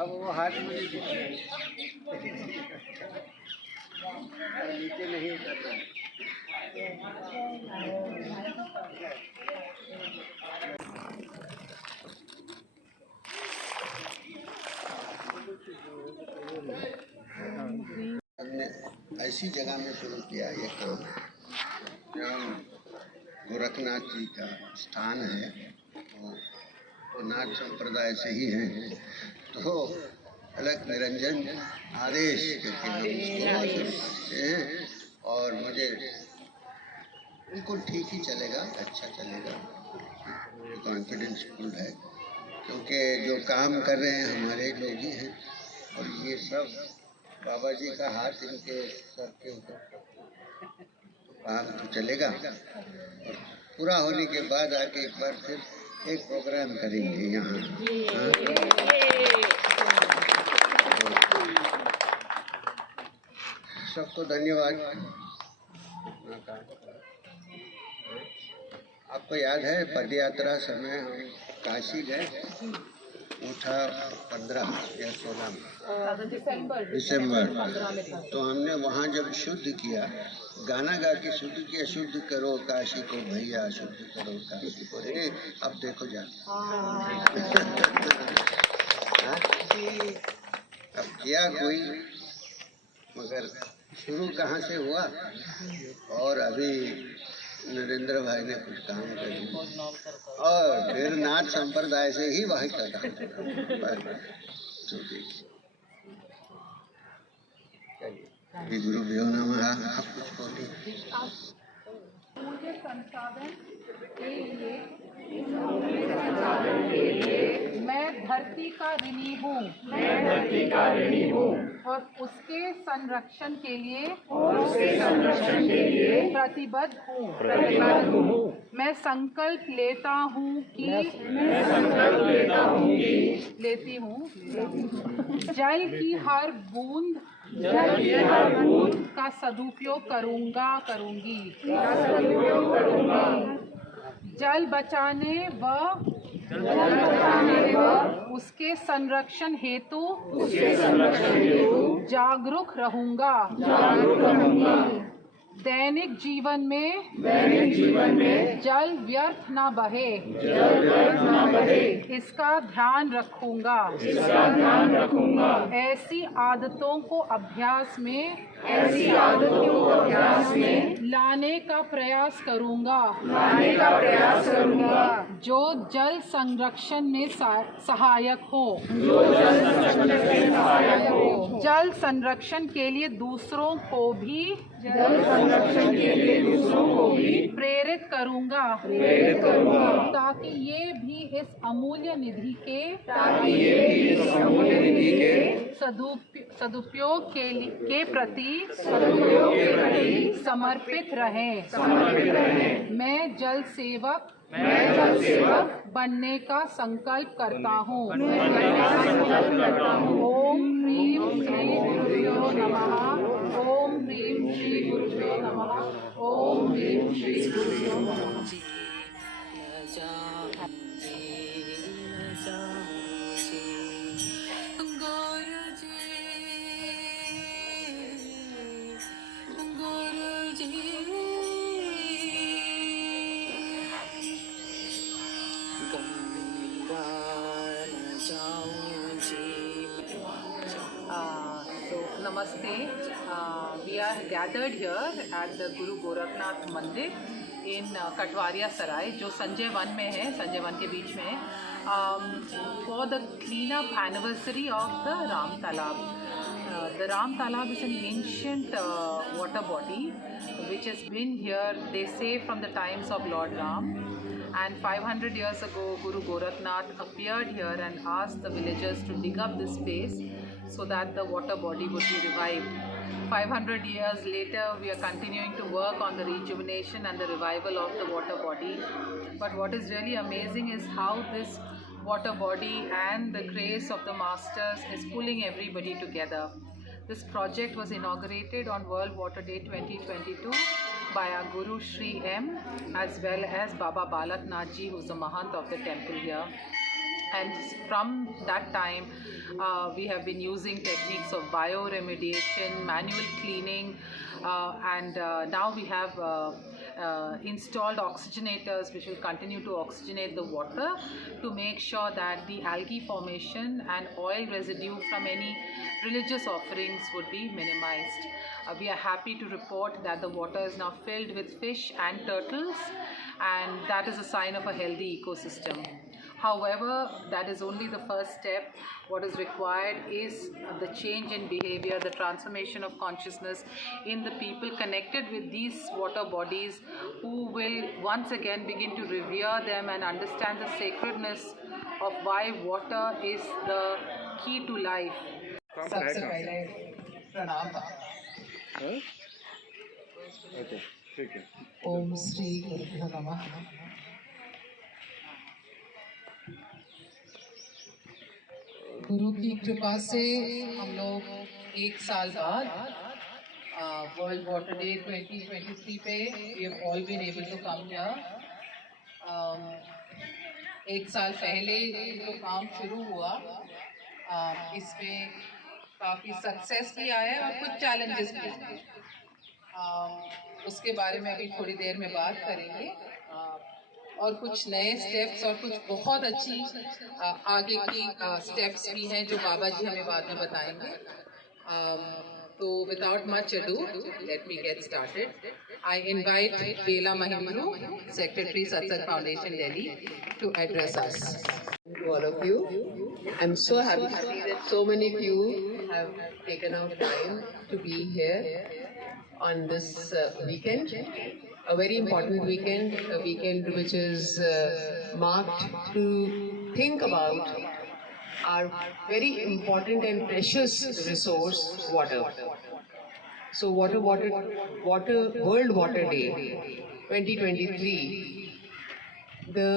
अब वो हाथ में नहीं दिख रहे, नीचे नहीं उतर रहा। हमने ऐसी जगह में शुरू किया ये काम जहाँ गोरखनाथ जी का स्थान है, वो नाथ संप्रदाय से ही हैं, तो अलग निरंजन आदेश करके हम उसको हैं, और मुझे बिल्कुल ठीक ही चलेगा, अच्छा चलेगा, कॉन्फिडेंस फुल है, क्योंकि जो काम कर रहे हैं हमारे लोग ही हैं, और ये सब बाबा जी का हाथ इनके सर के ऊपर, काम तो चलेगा। और पूरा होने के बाद आके एक बार फिर एक प्रोग्राम करेंगे यहाँ। सबको धन्यवाद। आपको याद है पदयात्रा समय हम काशी गए, वो था 15 या 16 में, दिसंबर। तो हमने वहाँ जब शुद्ध किया, गाना गा के शुद्ध किया, शुद्ध करो काशी को भैया, शुद्ध करो काशी को। अब देखो जा अब किया कोई, मगर शुरू कहाँ से हुआ, और अभी नरेंद्र भाई ने कुछ काम कर दिया, और फिर नाथ संप्रदाय से ही वही का काम। गुरुभ्यो नमः। आप कुछ बोलिए। मुझे संसाधन के लिए मैं धरती का ऋणी हूँ, और उसके संरक्षण के लिए प्रतिबद्ध हूँ। मैं संकल्प लेता हूँ कि लेती हूँ जल की हर बूंद का सदुपयोग करूँगी। जल बचाने व उसके संरक्षण हेतु जागरूक रहूँगा। दैनिक जीवन में जल व्यर्थ न बहे, इसका ध्यान रखूंगा। ऐसी आदतों को अभ्यास में लाने का प्रयास करूंगा जो जल संरक्षण में सहायक हो। जल संरक्षण के लिए दूसरों को भी प्रेरित करूंगा ताकि ये भी इस अमूल्य निधि के सदुपयोग के प्रति समर्पित रहें। मैं जल सेवक बनने का संकल्प करता हूँ। ओम ह्रीं श्री गुरुभ्यो नमः। ओम ह्रीं श्री गुरुभ्यो नमः। ओम ह्रीं श्री गुरुभ्यो नमः। Namaste. We are gathered here at the Guru Gorakhnath Mandir in Katwaria Sarai, जो संजय वन में है, संजय वन के बीच में है, for the cleanup anniversary of the Ram Talab. The Ram Talab is an ancient water body which has been here, they say, from the times of Lord Ram. And 500 years ago, Guru Gorakhnath appeared here and asked the villagers to dig up this space so that the water body would be revived. 500 years later, we are continuing to work on the rejuvenation and the revival of the water body. But what is really amazing is how this water body and the grace of the masters is pulling everybody together. This project was inaugurated on World Water Day 2022 by our Guru Shri M, as well as Baba Gorakhnath ji, who is the Mahant of the temple here. And from that time, we have been using techniques of bioremediation, manual cleaning, and now we have installed oxygenators which will continue to oxygenate the water to make sure that the algae formation and oil residue from any religious offerings would be minimized. We are happy to report that the water is now filled with fish and turtles, and that is a sign of a healthy ecosystem. However, that is only the first step. What is required is the change in behavior, the transformation of consciousness in the people connected with these water bodies, who will once again begin to revere them and understand the sacredness of why water is the key to life. सबसे पहले प्रणाम। Okay, ठीक है। ओम श्री गुरुभ्यो नमः। गुरु की कृपा से हम लोग एक साल बाद वर्ल्ड वाटर डे 2023 पे we have all been able to come here. एक साल पहले जो काम शुरू हुआ, इसमें काफ़ी सक्सेस भी आया और कुछ चैलेंजेस भी आए। उसके बारे में अभी थोड़ी देर में बात करेंगे, और कुछ नए स्टेप्स और कुछ बहुत अच्छी आगे की स्टेप्स भी हैं जो बाबा जी हमें बाद में बताएंगे। तो without much ado, let me get started. I invite Bela Mahindru, secretary Satsang foundation Delhi, to address us. To all of you, I'm so happy to see that so many of you have taken out time to be here on this weekend, a very important weekend, a weekend which is marked to think about our very important and precious resource, water. So World Water Day 2023, the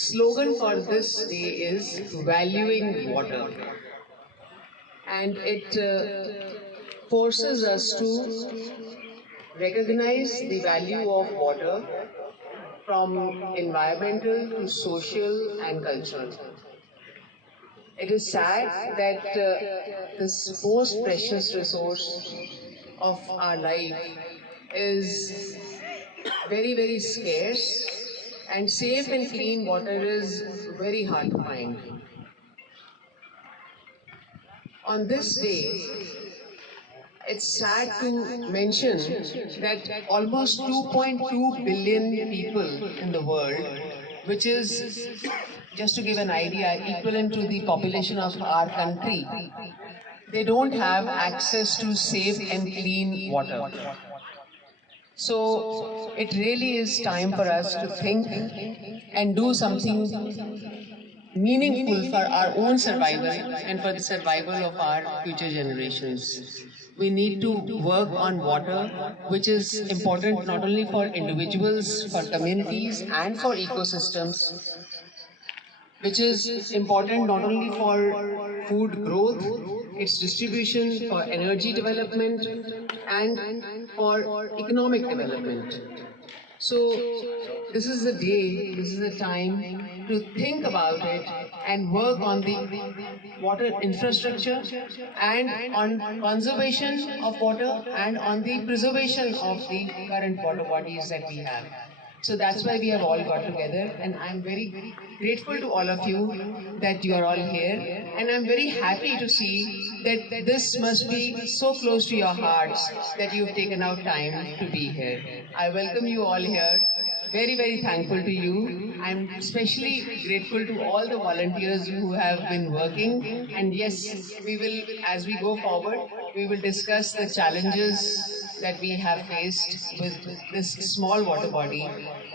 slogan for this day is valuing water, and it forces us to recognize the value of water from environmental to social and cultural. It is sad that this most precious resource of our life is very, very scarce, and safe and clean water is very hard to find. On this day, it's sad to mention that almost 2.2 billion people in the world, which is, just to give an idea, equivalent to the population of our country, they don't have access to safe and clean water. So it really is time for us to think and do something meaningful for our own survival and for the survival of our future generations. We need to work on water, which is important not only for individuals, for communities and for ecosystems, which is important not only for food growth, its distribution, for energy development, and for economic development. So this is the day, this is the time to think about it and work on the water infrastructure and on conservation of water and on the preservation of the current water bodies that we have. So that's why we have all got together, and I'm very grateful to all of you that you are all here, and I'm very happy to see that this must be so close to your hearts that you've taken out time to be here. I welcome you all here. Very, very thankful to you. I'm especially grateful to all the volunteers who have been working, and yes, we will, as we go forward, we will discuss the challenges that we have faced with this small water body,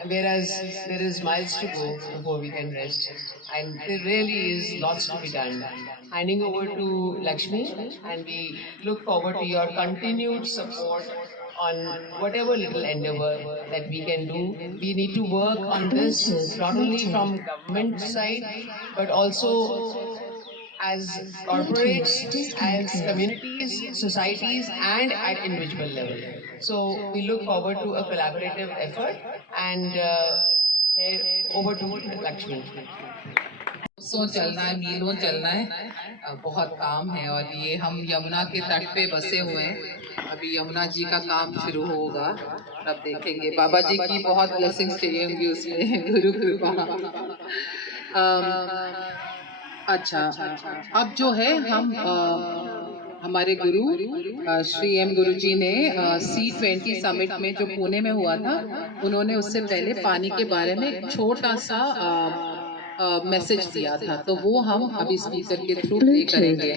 whereas there is miles to go before we can rest, and there really is lots to be done. Handing over to Lakshmi, and we look forward to your continued support on whatever little endeavor that we can do. We need to work on this not only from government side, but also as corporates, as communities, societies, and at individual level. So we look forward to a collaborative effort, and over to Lakshmi. सो चलना है, मीलों चलना है, बहुत काम है। और ये हम यमुना के तट पे बसे हुए हैं। अभी यमुना जी का काम शुरू होगा, तब देखेंगे। बाबा जी की बहुत ब्लेसिंग्स चाहिए होंगी उसमें, गुरु कृपा। अच्छा, अब जो है हम हमारे गुरु श्री एम गुरु जी ने C20 समिट में जो पुणे में हुआ था, उन्होंने उससे पहले पानी के बारे में एक छोटा सा मैसेज दिया था, तो वो हम अभी स्पीकर के थ्रू प्ले करेंगे।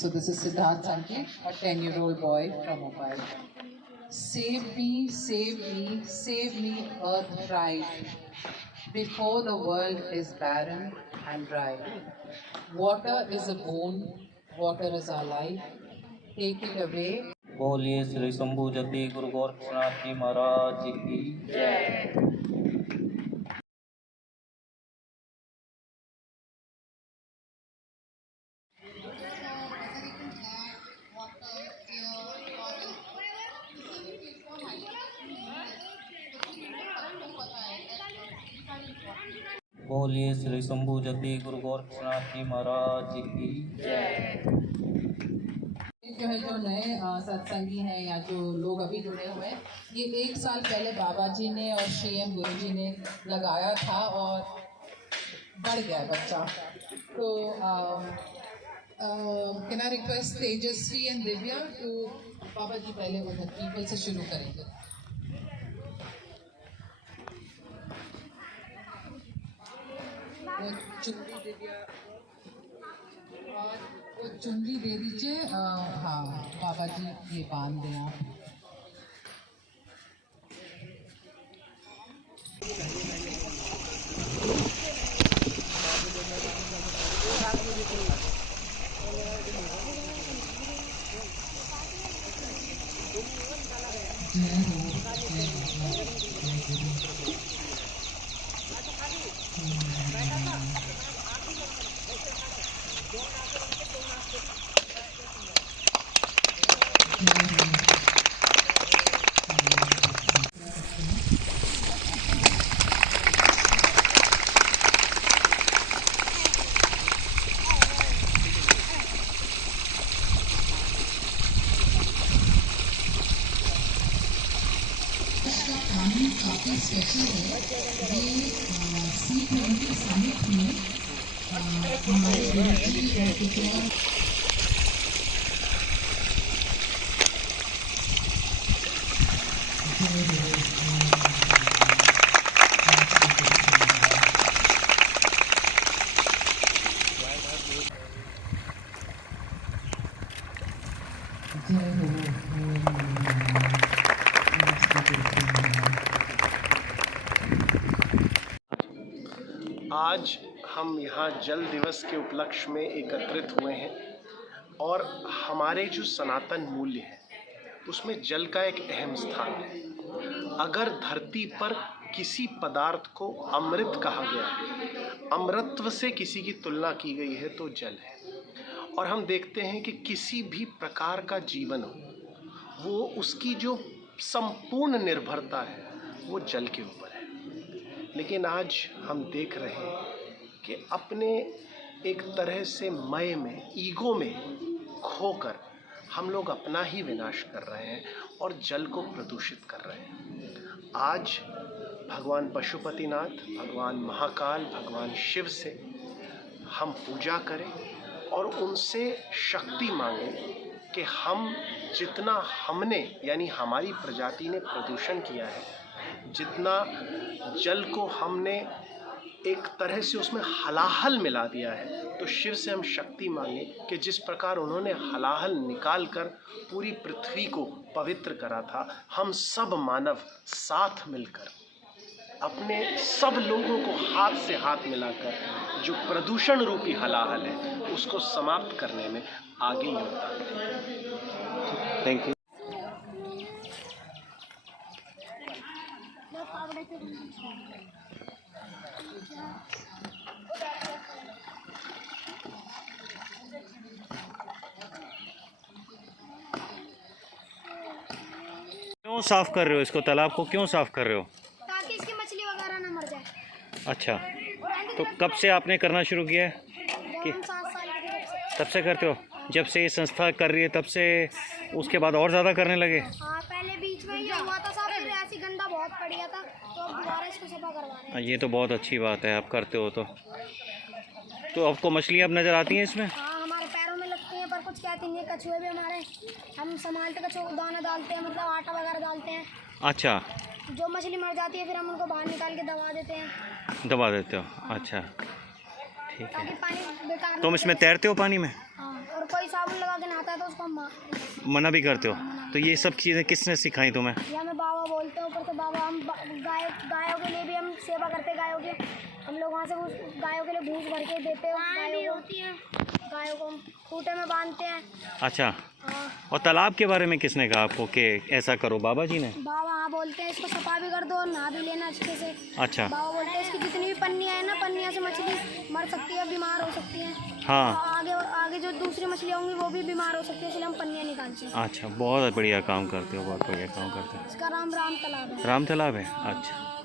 So this is Siddharth Sanjay, a 10-year-old boy from Mumbai. Save me, save me, save me, earth right, before the world is barren and dry. Water is a boon, water is our life, take it away. बोलिए श्री शंभू जगदी गुरु गोरखनाथ जी महाराज जी की जय। बोलिए श्री शंभू जगदी गुरु गोरखनाथ जी महाराज जी की जय। जो है, जो नए सत्संगी हैं या जो लोग अभी जुड़े हुए हैं, ये 1 साल पहले बाबा जी ने और श्री एम गुरु जी ने लगाया था और बढ़ गया बच्चा। तो can I request Tejasvi and Divya to, Baba ji पहले उधर पीपल से शुरू करेंगे। वो चुनरी दे दीजिए। हाँ बाबा जी, ये बांध दें आप। काफ़ी स्पेशल है। ये C20 समिट में हमारे गुरुजी और कुछ और आज हम यहाँ जल दिवस के उपलक्ष्य में एकत्रित हुए हैं और हमारे जो सनातन मूल्य हैं उसमें जल का एक अहम स्थान है। अगर धरती पर किसी पदार्थ को अमृत कहा गया है, अमृतत्व से किसी की तुलना की गई है तो जल है। और हम देखते हैं कि किसी भी प्रकार का जीवन हो, वो उसकी जो संपूर्ण निर्भरता है वो जल के ऊपर है। लेकिन आज हम देख रहे हैं कि अपने एक तरह से मय में, ईगो में खोकर हम लोग अपना ही विनाश कर रहे हैं और जल को प्रदूषित कर रहे हैं। आज भगवान पशुपतिनाथ, भगवान महाकाल, भगवान शिव से हम पूजा करें और उनसे शक्ति मांगें कि हम जितना हमने यानी हमारी प्रजाति ने प्रदूषण किया है, जितना जल को हमने एक तरह से उसमें हलाहल मिला दिया है, तो शिव से हम शक्ति मांगे कि जिस प्रकार उन्होंने हलाहल निकाल कर पूरी पृथ्वी को पवित्र करा था, हम सब मानव साथ मिलकर अपने सब लोगों को हाथ से हाथ मिलाकर जो प्रदूषण रूपी हलाहल है उसको समाप्त करने में आगे योगदान दें। Thank you. क्यों साफ कर रहे हो इसको? तालाब को क्यों साफ कर रहे हो? ताकि इसकी मछली वगैरह ना मर जाए। अच्छा, तो कब से आपने करना शुरू किया है? कि 7 साल के तब से करते हो? जब से ये संस्था कर रही है तब से उसके बाद और ज़्यादा करने लगे? हाँ, पहले बीच में ये हुआ था साफ, फिर ऐसी गंदा बहुत पड़ गया था, तो अब दोबारा इसको सफा करवा रहे हैं। ये तो बहुत अच्छी बात है, आप करते हो तो आपको मछलियाँ अब नज़र आती हैं इसमें? हाँ, हमारे पैरों में लगती हैं, पर कुछ कहती नहीं। कछुए भी हमारे, हम संभालते, कछुओं को दाना डालते हैं, मतलब आटा वगैरह डालते हैं। अच्छा, जो मछली मर जाती है फिर हम उनको बाहर निकाल के दबा देते हैं, दबा देते हो? अच्छा, ठीक ताकि है। पानी बेकार ना तुम इसमें हो। तैरते हो पानी में? हाँ, और कोई साबुन लगा के नहाता है तो उसको हम मना भी करते हो? तो ये सब चीज़ें किसने सिखाई तुम्हें? ये हमें बाबा बोलते हैं ऊपर से। बाबा, हम गायों के लिए भी हम सेवा करते हैं। गायों की हम लोग वहाँ से गायों के लिए भूस भर के देते हैं। गायों को हम खूंटे में बांधते हैं। अच्छा, हाँ, और तालाब के बारे में किसने कहा आपको कि ऐसा करो? बाबा जी ने? बाबा हाँ बोलते हैं इसको सफा भी कर दो और नहा भी लेना अच्छे से। अच्छा, बाबा बोलते हैं इसकी जितनी भी पन्नियाँ हैं ना, पन्नियाँ से मछली मर सकती है, बीमार हो सकती है। हाँ। आगे आगे जो दूसरी मछलियाँ होंगी वो भी बीमार हो सकती है, इसलिए हम पन्नियाँ निकालते हैं। अच्छा, बहुत बढ़िया काम करते हो, बहुत बढ़िया काम करते हो। इसका राम तालाब है। राम तालाब है? अच्छा।